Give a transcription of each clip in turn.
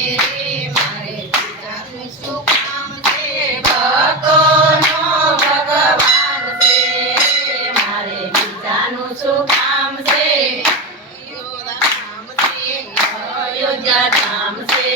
રે મારે બીજાનું શું કામ છે ભક્તોનો ભગવાન છે મારે બીજાનું શું કામ છે અયોધ્યા ધામ છે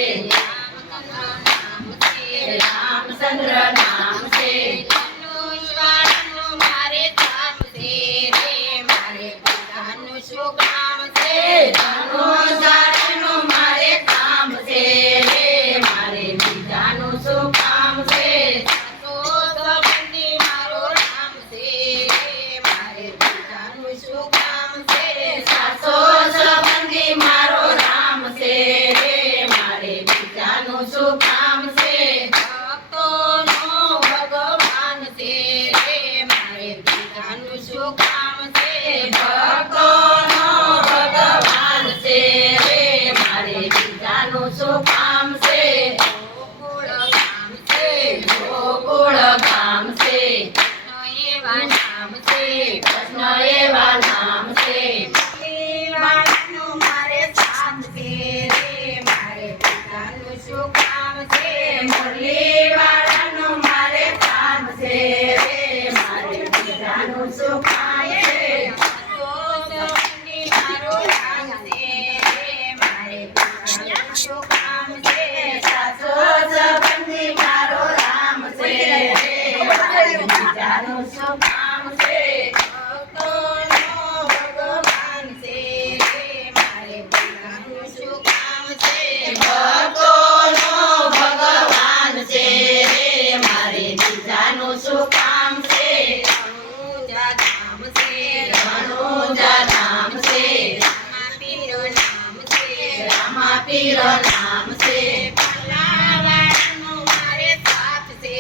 રામચંદ્ર નામ છે ધનુષવાળાનું મારે ધામ છે રે મારે બીજાનું શું કામ છે ધનુષવાળાનું મારે ધામ છે રે મારે બીજાનું શું કામ છે સાસો સંબંધી મારો રામ છે રે મારે બીજાનું શું કામ છે સાસો સંબંધી મારો રામ છે રે મારે બીજાનું શું કામ છે ભક્તોનો ભગવાન છે રે મારે બીજાનું શું કામ છે ભક્તોનો ભગવાન છે રે મારે બીજાનું શું કામ છે ગોકુળ ગામ છે ગોકુળ ગામ છે એવા નામ છે કૃષ્ણ એવા નામ છે વાળાનું મારે સાથ છે રે મારે બીજાનું શું કામ છે મુરલી વાળાનું મારે કામ છે રે મારે બીજાનું શું કામ છે મારો રામ છે રે મારે બીજાનું શું કામ છે સાસો સંબંધી મારો રામ છે રે મારે બીજાનું શું કામ છે ભક્તોનો ભગવાન છે રે મારે બીજાનું શું કામ છે ભક્તોનો ભગવાન છે રે મારે બીજાનું શું કામ છે રણુજા ધામ છે રણુજા ધામ છે રામાપીર નામ છે ભલાવાળાનું મારે સાથ છે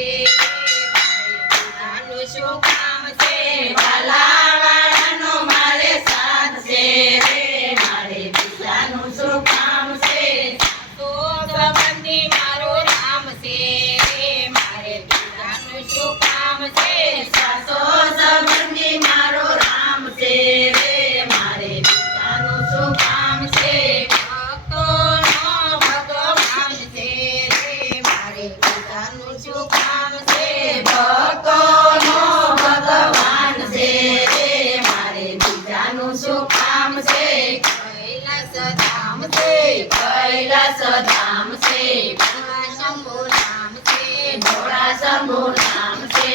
બીજાનું શું કામ છે ભલાવાળાનું મારે સાથ છે રે મારે બીજાનું શું કામ છે સાસો સંબંધી મારો રામ છે રે મારે બીજાનું શું કામ છે સાસો સંબંધી મારો રામ છે રે મારે બીજાનું શું કામ છે ભક્તોનો ભગવાન છે રે મારે બીજાનું શું કામ છે ભક્તોનો ભગવાન છે રે મારે બીજાનું શું કામ છે કૈલાસ ધામ છે કૈલાસ ધામ છે ભોળા શંભુ નામ છે ભોળા શંભુ નામ છે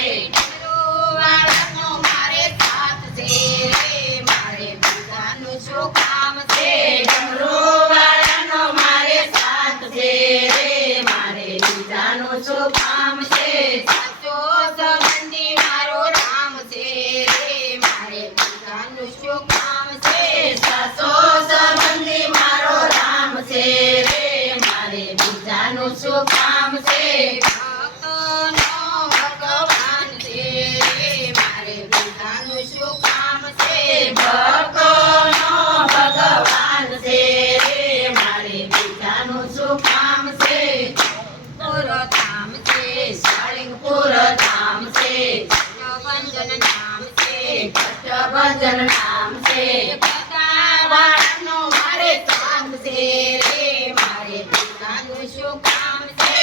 વાળાનો મારે સાથ છે રે મારે બીજાનું શું કામ છે વાળાનો મારે સાથ છે રે મારે બીજાનું શું કામ છે સાચો સંબંધી મારો રામ છે રે મારે બીજાનું શું કામ છે સાચો સંબંધી મારો રામ છે રે મારે બીજાનું શું કામ છે ભક્તોનો ભગવાન છે રે મારે બીજાનું શું કામ છે ભક્તોનો ભગવાન છે રે મારે બીજાનું શું કામ છે પુર ધામ છે સાળંગપુર ધામ છે કષ્ટભંજન નામ છે કષ્ટભંજન નામ છે વાળાનું મારે કામ છે રે મારે બીજાનું શું કામ છે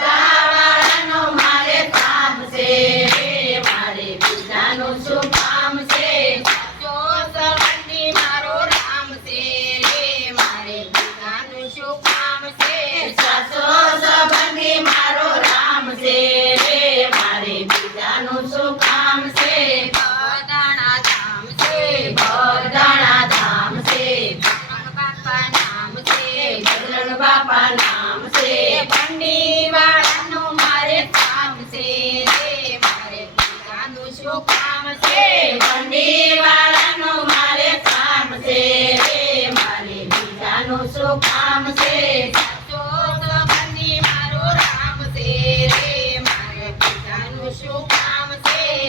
વાળાનું મારે કામ છે રે મારે બીજાનું શું કામ છે સાચો સંબંધી મારો રામ છે રે મારે બીજાનું શું કામ છે સાચો સંબંધી મારો રામ છે રે મારે બીજાનું શું કામ છે બરદાણા ધામ છે બરદાણા ધામ છે બજરંગ બાપા નામ છે બજરંગ બાપા નામ છે ભંડી વાળાનું મારે કામ છે રે મારે બીજાનું શું કામ છે ભંડી વાળાનું મારે કામ છે રે મારે બીજાનું શું કામ છે સાચો સંબંધી મારો રામ છે રે મારે બીજાનું શું કામ છે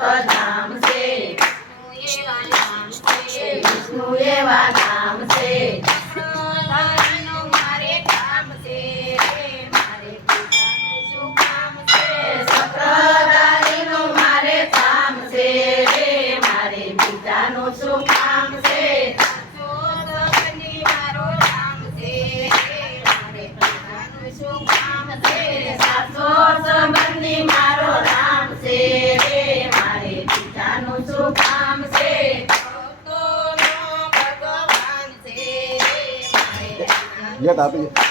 ધામ છે એવા નામ છે વિષ્ણુ એવા નામ છે ચક્રધારીનું મારે કામ છે મારે પૂજાનું શું કામ છે ચક્રધારીનું મારે કામ છે મારે બીજાનું શું કામ છે સાચો સંબંધી મારો રામ છે મારે બીજાનું શું કામ છે સાચો સંબંધી મારો રામ છે મારે બીજાનું શું કામ છે ભક્તોનો ભગવાન છે મારે યત આપી